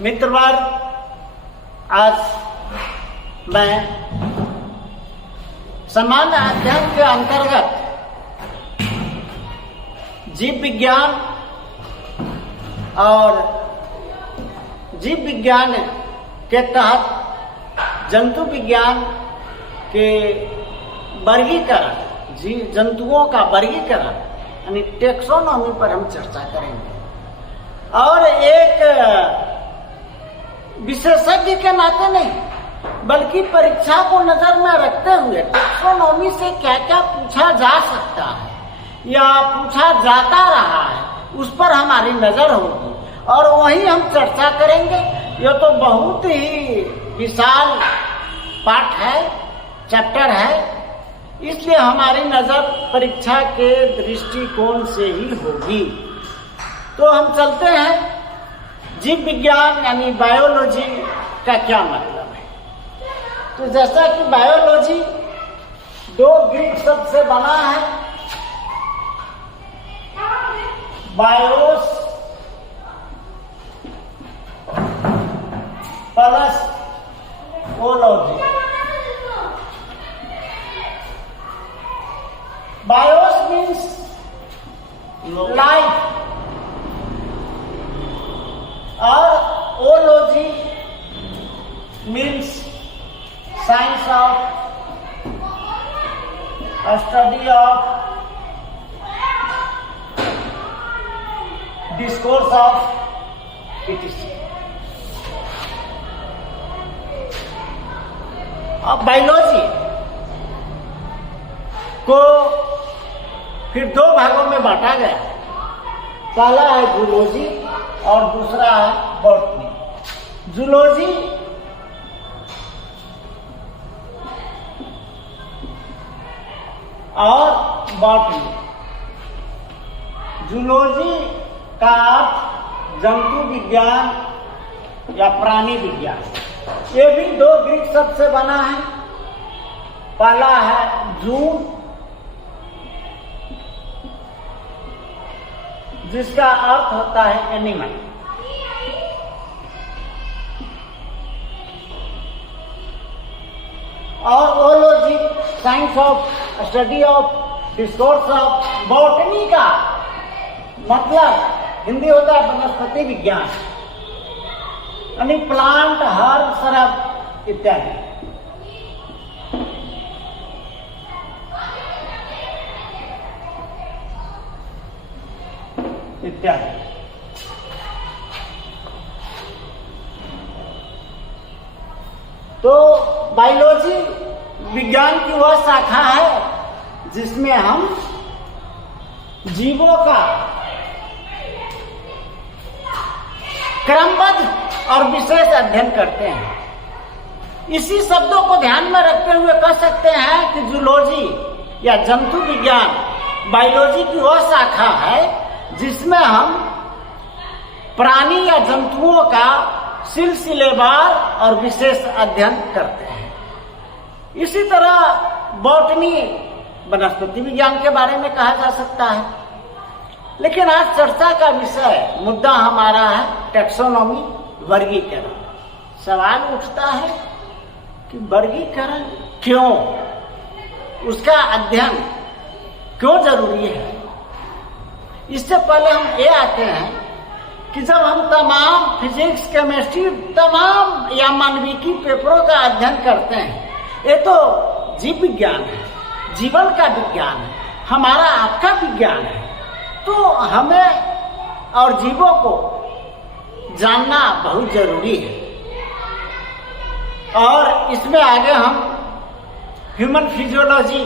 मित्रवर्ग, आज मैं सामान्य अध्ययन के अंतर्गत जीव विज्ञान और जीव विज्ञान के तहत जंतु विज्ञान के वर्गीकरण, जंतुओं का वर्गीकरण यानी टेक्सोनॉमी पर हम चर्चा करेंगे। और एक विशेषज्ञ के नाते नहीं बल्कि परीक्षा को नजर में रखते हुए टेक्सोनॉमी से क्या क्या पूछा जा सकता है या पूछा जाता रहा है उस पर हमारी नजर होगी और वही हम चर्चा करेंगे। यह तो बहुत ही विशाल पाठ है, चैप्टर है, इसलिए हमारी नजर परीक्षा के दृष्टिकोण से ही होगी। तो हम चलते हैं, जीव विज्ञान यानी बायोलॉजी का क्या मतलब है। तो जैसा कि बायोलॉजी दो ग्रीक शब्द से बना है, bios plus ology. Bios means life और ology means science of study of discourse of etc. अब बायोलॉजी को फिर दो भागों में बांटा गया। पहला है जूलॉजी और दूसरा है बॉटनी। जूलॉजी और बॉटनी। जूलॉजी का अर्थ जंतु विज्ञान या प्राणी विज्ञान। ये भी दो ग्रीक शब्द से बना है। पहला है जू जिसका अर्थ होता है एनिमल, और ology science of study of discourse of. Botany का मतलब हिंदी होता है वनस्पति विज्ञान यानी प्लांट, हर्ब, श्रब इत्यादि। इत्यादि। तो बायोलॉजी विज्ञान की वह शाखा है जिसमें हम जीवों का क्रमबद्ध और विशेष अध्ययन करते हैं। इसी शब्दों को ध्यान में रखते हुए कह सकते हैं कि जूलॉजी या जंतु विज्ञान बायोलॉजी की वह शाखा है जिसमें हम प्राणी या जंतुओं का सिलसिलेवार और विशेष अध्ययन करते हैं। इसी तरह बॉटनी वनस्पति विज्ञान के बारे में कहा जा सकता है। लेकिन आज चर्चा का विषय, मुद्दा हमारा है टेक्सोनॉमी, वर्गीकरण। सवाल उठता है कि वर्गीकरण क्यों, उसका अध्ययन क्यों जरूरी है। इससे पहले हम ये आते हैं कि जब हम तमाम फिजिक्स, केमिस्ट्री, तमाम या मानविकी पेपरों का अध्ययन करते हैं, ये तो जीव विज्ञान है, जीवन का विज्ञान है, हमारा आपका विज्ञान है। तो हमें और जीवों को जानना बहुत जरूरी है। और इसमें आगे हम ह्यूमन फिजियोलॉजी,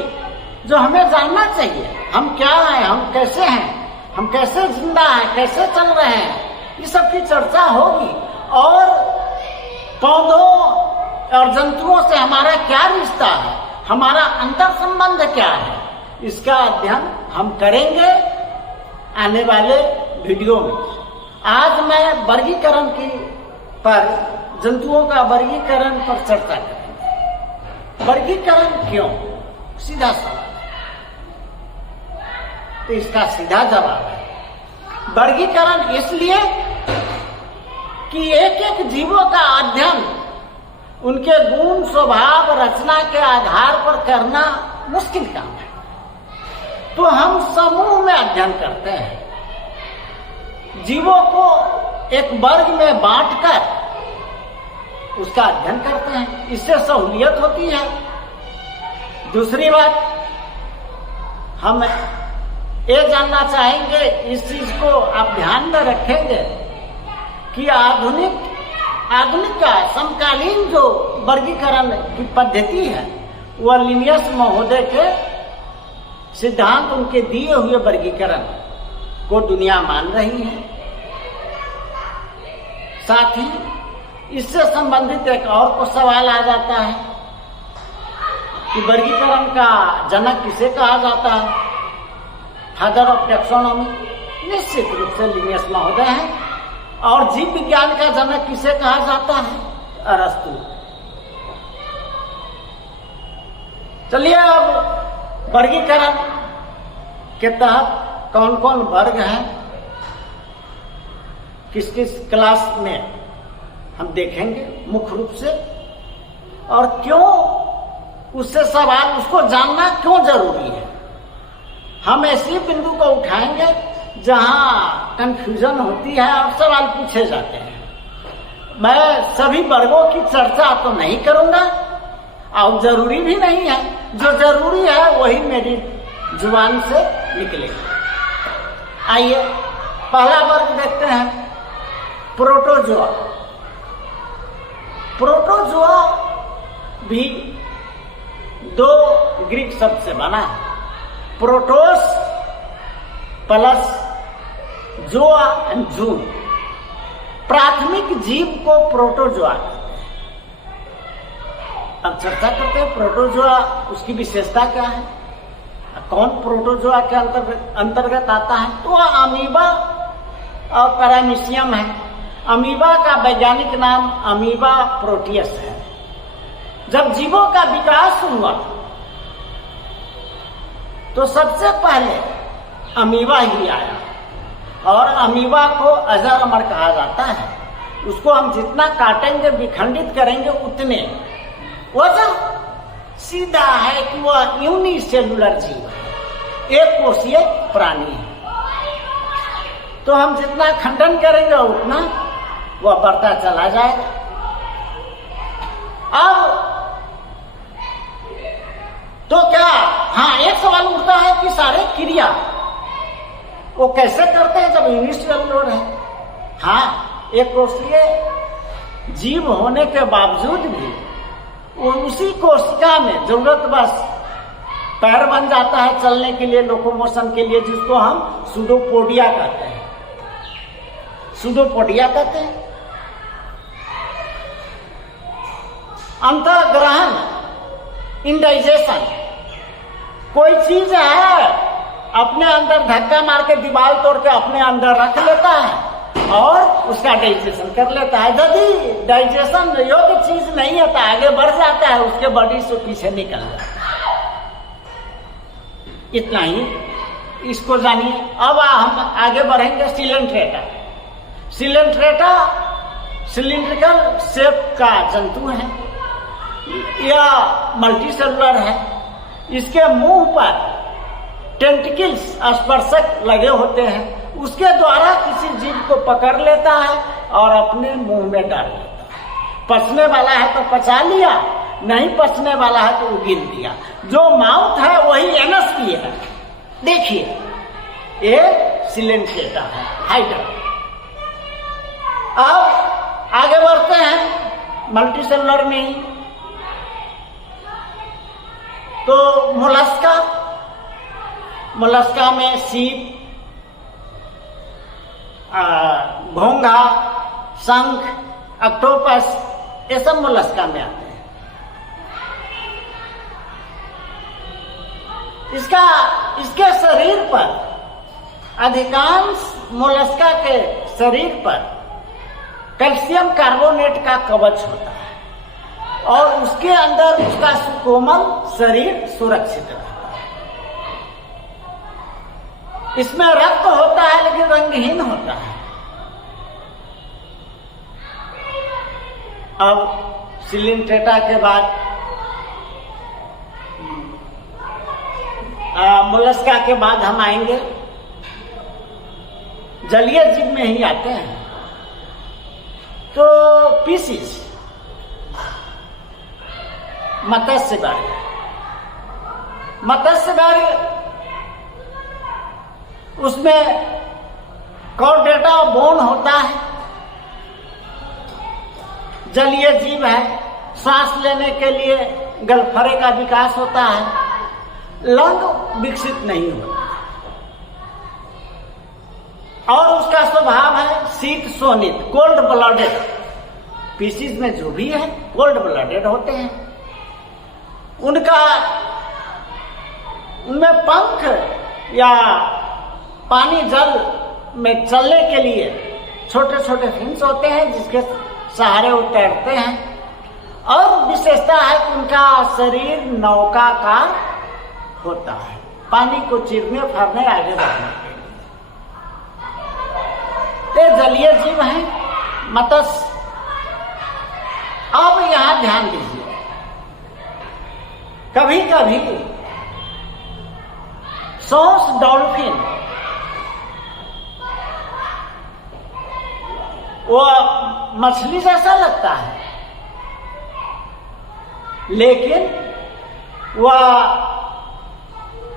जो हमें जानना चाहिए, हम क्या हैं, हम कैसे हैं, हम कैसे जिंदा हैं, कैसे चल रहे हैं, ये सब की चर्चा होगी। और पौधों और जंतुओं से हमारा क्या रिश्ता है, हमारा अंतर संबंध क्या है, इसका अध्ययन हम करेंगे आने वाले वीडियो में। आज मैं वर्गीकरण की पर, जंतुओं का वर्गीकरण पर चर्चा करेंगे। वर्गीकरण क्यों, सीधा सवाल। तो इसका सीधा जवाब है वर्गीकरण इसलिए कि एक एक जीवों का अध्ययन उनके गुण, स्वभाव, रचना के आधार पर करना मुश्किल काम है। तो हम समूह में अध्ययन करते हैं, जीवों को एक वर्ग में बांटकर उसका अध्ययन करते हैं, इससे सहूलियत होती है। दूसरी बात, हम ये जानना चाहेंगे, इस चीज को आप ध्यान में रखेंगे कि आधुनिक का समकालीन जो वर्गीकरण की पद्धति है वह लिनियस महोदय के सिद्धांत, उनके दिए हुए वर्गीकरण को दुनिया मान रही है। साथ ही इससे संबंधित एक और को सवाल आ जाता है कि वर्गीकरण का जनक किसे कहा जाता है? फादर ऑफ टेक्सोनॉमी निश्चित रूप से लिनियस महोदय हैं। और जीव विज्ञान का जनक किसे कहा जाता है? अरस्तु। चलिए अब वर्गीकरण के तहत कौन कौन वर्ग हैं, किस किस क्लास में हम देखेंगे मुख्य रूप से, और क्यों उससे सवाल, उसको जानना क्यों जरूरी है। हम ऐसे बिंदु को उठाएंगे जहां कंफ्यूजन होती है और सवाल पूछे जाते हैं। मैं सभी वर्गों की चर्चा तो नहीं करूंगा और जरूरी भी नहीं है, जो जरूरी है वही मेरी जुबान से निकलेगा। आइए पहला वर्ग देखते हैं, प्रोटोजोआ। प्रोटोजोआ भी दो ग्रीक शब्द से बना है, प्रोटोस प्लस जोआ एंड जून। प्राथमिक जीव को प्रोटोजोआ कहते हैं। अब चर्चा करते हैं प्रोटोजोआ, उसकी विशेषता क्या है, कौन प्रोटोजोआ के अंतर्गत आता है। तो अमीबा और पैरामीशियम है। अमीबा का वैज्ञानिक नाम अमीबा प्रोटियस है। जब जीवों का विकास हुआ तो सबसे पहले अमीबा ही आया, और अमीबा को अजर अमर कहा जाता है। उसको हम जितना काटेंगे, विखंडित करेंगे, उतने वजह सीधा है कि वह यूनिसेलुलर जीव है, एक कोषीय प्राणी है। तो हम जितना खंडन करेंगे उतना वह बढ़ता चला जाएगा। अब तो क्या, हाँ, एक सवाल उठता है कि सारे क्रिया वो कैसे करते हैं जब यूनिसेलुलर है। हाँ, एक कोशिकीय जीव होने के बावजूद भी वो उसी कोशिका में जरूरत बस पैर बन जाता है चलने के लिए, लोकोमोशन के लिए, जिसको हम सुडोपोडिया कहते हैं। सुडोपोडिया कहते हैं। अंतःग्रहण, इंडाइजेशन, कोई चीज है अपने अंदर धक्का मार के दीवार तोड़ के अपने अंदर रख लेता है और उसका डाइजेशन कर लेता है। यदि डाइजेशन योग्य चीज नहीं है तो आगे बढ़ जाता है, उसके बॉडी से पीछे निकल जाता है। इतना ही, इसको जानिए। अब हम आगे बढ़ेंगे। सिलेंट्रेटा। सिलेंट्रेटा सिलिंड्रिकल शेप का जंतु है या मल्टीसेलुलर है। इसके मुंह पर टेंटिकल्स, स्पर्शक लगे होते हैं, उसके द्वारा किसी जीव को पकड़ लेता है और अपने मुंह में डाल लेता है। पचने वाला है तो पचा लिया, नहीं पचने वाला है तो उगिल दिया। जो माउथ है वही एनस की है। देखिए, ये सिलेंट्रेटा है, हाइड्रा। अब आगे बढ़ते हैं मल्टीसेलुलर में ही। तो मोलस्का, मोलस्का में सीप, घोंघा, शंख, ऑक्टोपस, ये सब मोलस्का में आते हैं। इसके शरीर पर, अधिकांश मोलस्का के शरीर पर कैल्शियम कार्बोनेट का कवच होता है और उसके अंदर उसका सुकोमल शरीर सुरक्षित रहता है। इसमें रक्त होता है लेकिन रंगहीन होता है। अब सिलिंट्रेटा के बाद मोलस्का के बाद हम आएंगे जलीय जीव में ही आते हैं। तो पीसीज मत्स्य वर्ग, मत्स्य वर्ग उसमें कॉर्डेटा बोन होता है, जलीय जीव है, सांस लेने के लिए गलफरे का विकास होता है, लंग विकसित नहीं होता और उसका स्वभाव है शीत शोणित, कोल्ड ब्लडेड। पीसीज में जो भी है कोल्ड ब्लडेड होते हैं। उनमें पंख या पानी जल में चलने के लिए छोटे छोटे फिन्स होते हैं जिसके सहारे वो तैरते हैं। और विशेषता है कि उनका शरीर नौकाकार होता है, पानी को चीरने फरने आगे बढ़ने के लिए। ये जलीय जीव है मत्स्य। अब यहां ध्यान दीजिए, कभी कभी सॉस डॉल्फिन वो मछली जैसा लगता है, लेकिन वह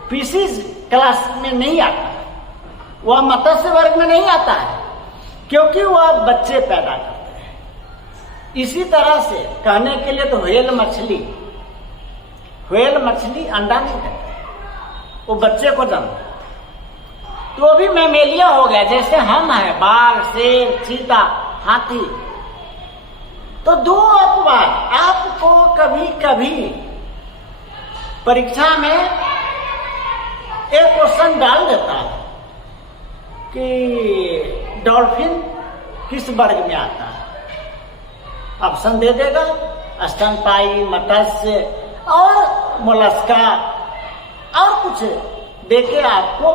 पीसीज क्लास में नहीं आता, वह मत्स्य वर्ग में नहीं आता है, क्योंकि वह बच्चे पैदा करते हैं। इसी तरह से कहने के लिए तो व्हेल मछली अंडा नहीं देता, वो बच्चे को जन्म, तो भी मैमेलिया हो गया जैसे हम हैं, बाघ, शेर, चीता, हाथी। तो दो अपवाद आपको कभी कभी परीक्षा में एक क्वेश्चन डाल देता है कि डॉल्फिन किस वर्ग में आता है, ऑप्शन दे देगा, स्तनपायी, मत्स्य और मोलस्का और कुछ देके आपको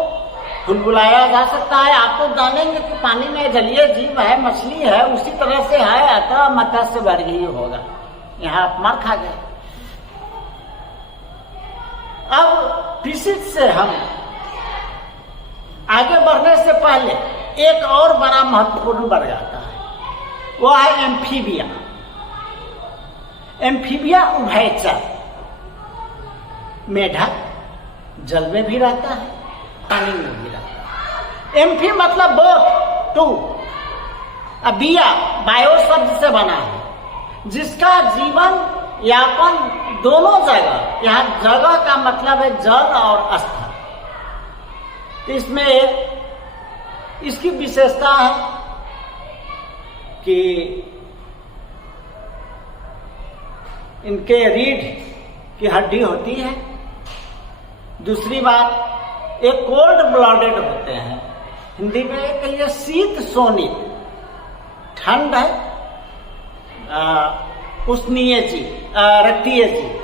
बुलाया जा सकता है। आप तो जानेंगे कि पानी में जलीय जीव है, मछली है, उसी तरह से है, अतः मत्स्य वर्ग ही होगा। यहाँ आप मार खा गए। अब पीसीज से हम आगे बढ़ने से पहले एक और बड़ा महत्वपूर्ण वर्ग आता है, वह है एम्फीबिया। एम्फीबिया उभयचर, मेढक जल में भी रहता है, पानी में भी रहता है। एम्फी मतलब बोट, टू। बिया बायो शब्द से बना है, जिसका जीवन यापन दोनों जगह, यहाँ जगह का मतलब है जल और स्थल। तो इसमें इसकी विशेषता है कि इनके रीढ़ की हड्डी होती है। दूसरी बात, एक कोल्ड ब्लडेड होते हैं, हिंदी में कहिए शीत शोणित, ठंड है, उष्णीय जीव, रक्तीय जीव।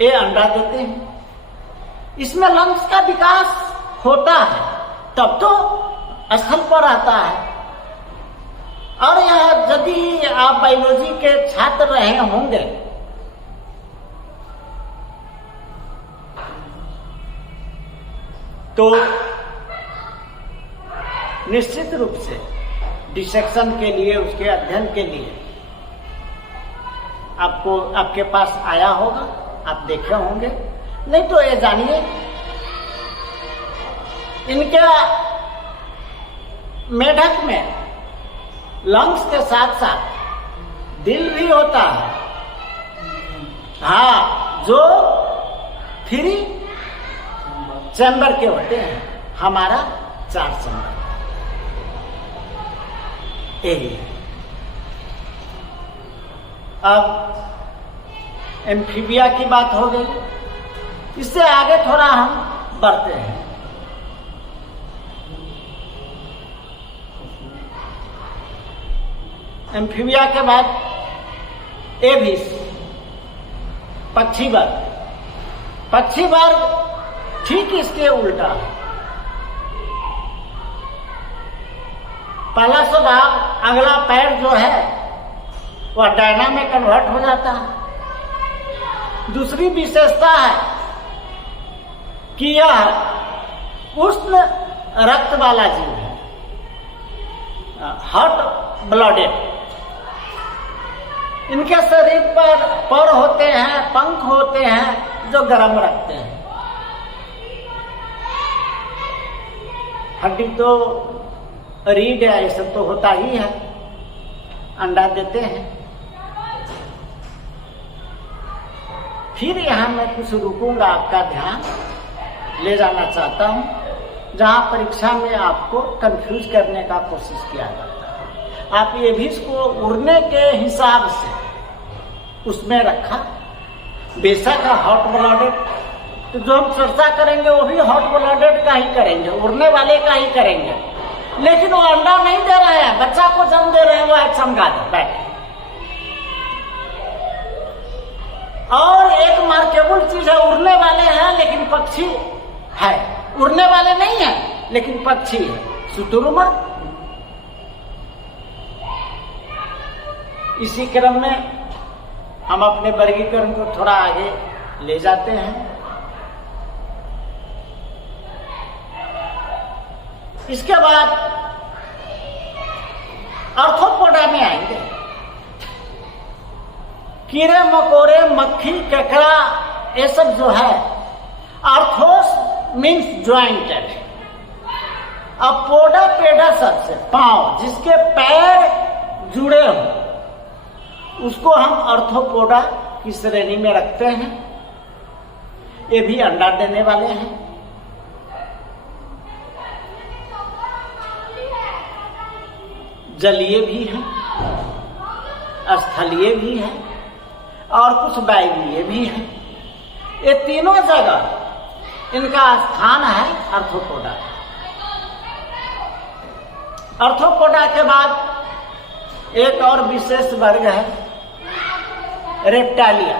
ये अंडा देते हैं। इसमें लंग्स का विकास होता है, तब तो स्थल पर आता है। और यह यदि आप बायोलॉजी के छात्र रहे होंगे तो निश्चित रूप से डिसेक्शन के लिए, उसके अध्ययन के लिए आपको आपके पास आया होगा, आप देखे होंगे। नहीं तो ये जानिए, इनके मेढक में लंग्स के साथ साथ दिल भी होता है। हाँ, जो फ्री चैम्बर के होते हैं, हमारा 4 चैम्बर यही है। अब एम्फीबिया की बात हो गई, इससे आगे थोड़ा हम बढ़ते हैं। एम्फीबिया के बाद एविस, पक्षी वर्ग। पक्षी वर्ग ठीक इसके उल्टा है। पहला स्वभाव, अगला पैर जो है वह डायना में कन्वर्ट हो जाता है। दूसरी विशेषता है कि यह उष्ण रक्त वाला जीव है, हॉट ब्लडेड। इनके शरीर पर पर होते हैं, पंख होते हैं जो गर्म रखते हैं। हड्डी तो रीढ़ है, ऐसा तो होता ही है, अंडा देते हैं। फिर यहां मैं कुछ रुकूंगा, आपका ध्यान ले जाना चाहता हूं जहां परीक्षा में आपको कंफ्यूज करने का कोशिश किया जाता है। आप ये भी इसको उड़ने के हिसाब से उसमें रखा। बेशक हॉट ब्लडेड, तो जो हम चर्चा करेंगे वो भी हॉट ब्लडेड का ही करेंगे, उड़ने वाले का ही करेंगे। लेकिन वो अंडा नहीं दे रहे हैं, बच्चा को जन्म दे रहे हैं, वो है चमगादड़। बैठ। और एक मार्केबल चीज है, उड़ने वाले हैं लेकिन पक्षी है, उड़ने वाले नहीं है लेकिन पक्षी है, शुतुरमुर्ग। इसी क्रम में हम अपने वर्गीकरण को थोड़ा आगे ले जाते हैं। इसके बाद आर्थ्रोपोडा में आएंगे। कीड़े मकोड़े, मक्खी, केकड़ा, ये सब जो है, आर्थोस मीन्स ज्वाइंटेड। अब पोडा पेडा सबसे पांव, जिसके पैर जुड़े हो, उसको हम आर्थ्रोपोडा की श्रेणी में रखते हैं। ये भी अंडा देने वाले हैं। जलीय भी हैं, स्थलीय भी हैं और कुछ वायवीय भी हैं। ये तीनों जगह इनका स्थान है आर्थ्रोपोडा। आर्थ्रोपोडा के बाद एक और विशेष वर्ग है रेप्टालिया,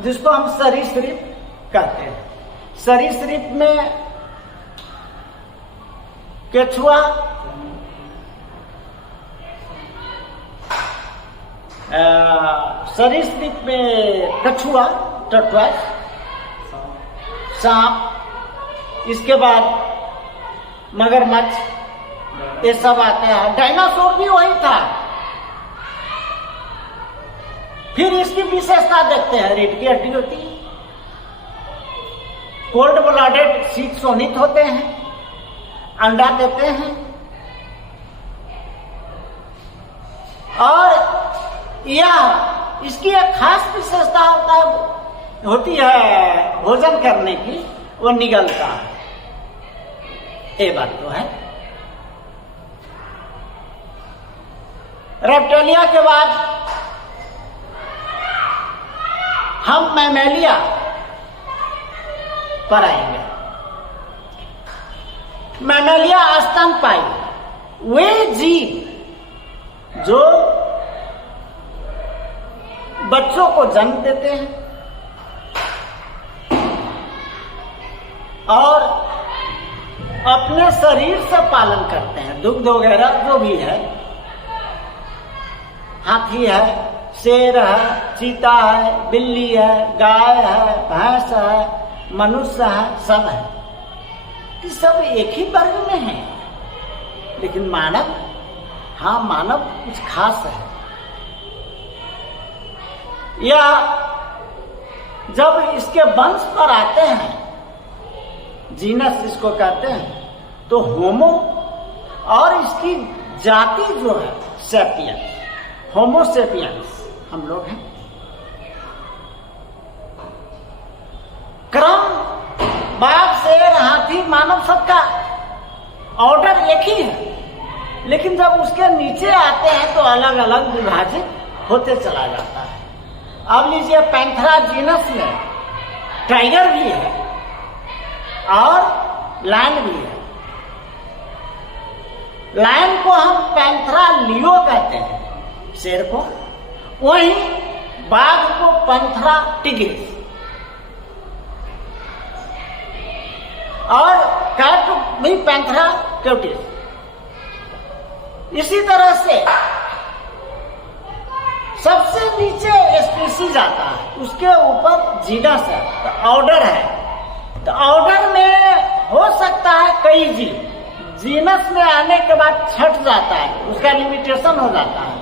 जिसको हम सरीसृप कहते हैं। सरीसृप में केचुआ, सरीसृप में कछुआ, टर्टवाइज, सांप, इसके बाद मगरमच्छ, ये सब आते हैं। डायनासोर भी वही था। फिर इसकी विशेषता देखते हैं। रीढ़ की हड्डी होती है, कोल्ड ब्लडेड, शीत शोणित होते हैं, अंडा देते हैं और यह इसकी एक खास विशेषता होती है भोजन करने की, वो निगलता है। ये बात तो है। रेप्टालिया के बाद हम मैमेलिया पर आएंगे। मैमेलिया स्तनपायी, वे जीव जो बच्चों को जन्म देते हैं और अपने शरीर से पालन करते हैं। दुग्ध वगैरह जो भी है, हाथी है, शेर है, चीता है, बिल्ली है, गाय है, भैंस है, मनुष्य है, सब है। ये सब एक ही वर्ग में है। लेकिन मानव, हाँ मानव कुछ खास है। या जब इसके वंश पर आते हैं, जीनस इसको कहते हैं, तो होमो और इसकी जाति जो है सेपियंस, होमोसेपियंस हम लोग हैं। क्रम बाघ, शेर, हाथी, मानव सबका ऑर्डर एक ही है, लेकिन जब उसके नीचे आते हैं तो अलग अलग विभाजित होते चला जाता है। अब लीजिए पैंथरा जीनस में टाइगर भी है और लायन भी है। लायन को हम पैंथरा लियो कहते हैं, शेर को, वहीं बाघ को पैंथरा टिग्रिस, और कैट भी पैंथरा क्यूटिस। इसी तरह से सबसे नीचे स्पीसीज आता है, उसके ऊपर जीनस है, तो ऑर्डर है। तो ऑर्डर में हो सकता है कई जीव, जीनस में आने के बाद छट जाता है, उसका लिमिटेशन हो जाता है।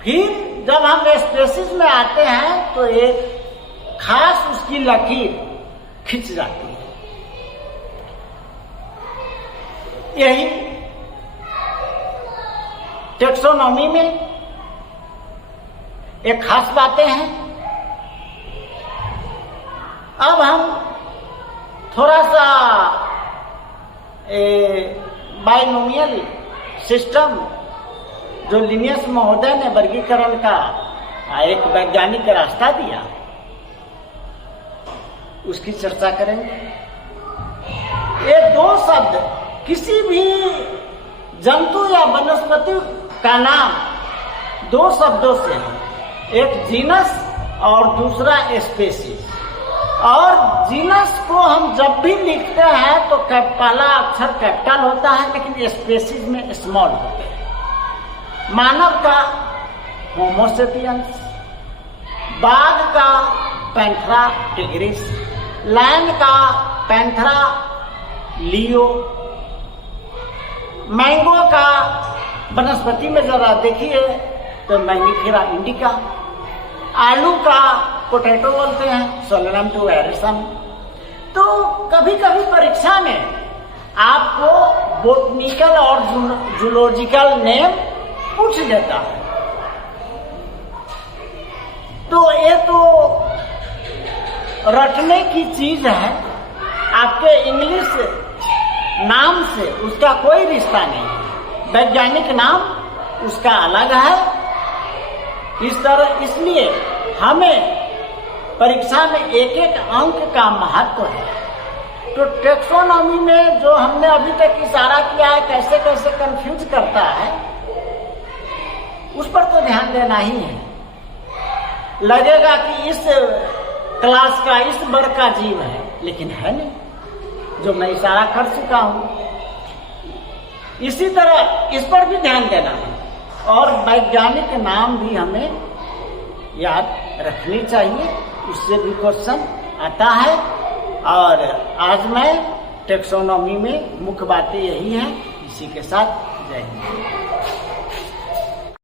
फिर जब हम स्पीसीज में आते हैं तो एक खास उसकी लकीर खिंच जाती है। यही टेक्सोनॉमी में एक खास बातें हैं। अब हम थोड़ा सा बाइनोमियल सिस्टम जो लिनियस महोदय ने वर्गीकरण का एक वैज्ञानिक रास्ता दिया, उसकी चर्चा करेंगे। ये दो शब्द किसी भी जंतु या वनस्पति का नाम दो शब्दों से है, एक जीनस और दूसरा स्पीसीज। और जीनस को हम जब भी लिखते हैं तो पहला अक्षर कैपिटल होता है, लेकिन स्पीसीज में स्मॉल होते हैं। मानव का होमोसेपियंस, बाघ का पैंथेरा टिग्रिस, लायन का पैंथेरा लियो, मैंगो का वनस्पति में जरा देखिए तो मैंगीफेरा इंडिका, आलू का पोटैटो बोलते हैं, सोलेनम टुबेरोसम। तो कभी कभी परीक्षा में आपको बोटनिकल और जूलॉजिकल नेम पूछ लेता है। तो ये तो रटने की चीज है, आपके इंग्लिश नाम से उसका कोई रिश्ता नहीं है, वैज्ञानिक नाम उसका अलग है। इस तरह इसलिए हमें परीक्षा में एक एक अंक का महत्व है। तो टेक्सोनॉमी में जो हमने अभी तक इशारा किया है, कैसे कैसे कंफ्यूज करता है, उस पर तो ध्यान देना ही है। लगेगा कि इस क्लास का इस वर्ग का जीव है, लेकिन है नहीं, जो मैं इशारा कर चुका हूं। इसी तरह इस पर भी ध्यान देना है, और वैज्ञानिक नाम भी हमें याद रखनी चाहिए, उससे भी क्वेश्चन आता है। और आज मैं टेक्सोनॉमी में मुख्य बातें यही हैं। इसी के साथ जय हिंद।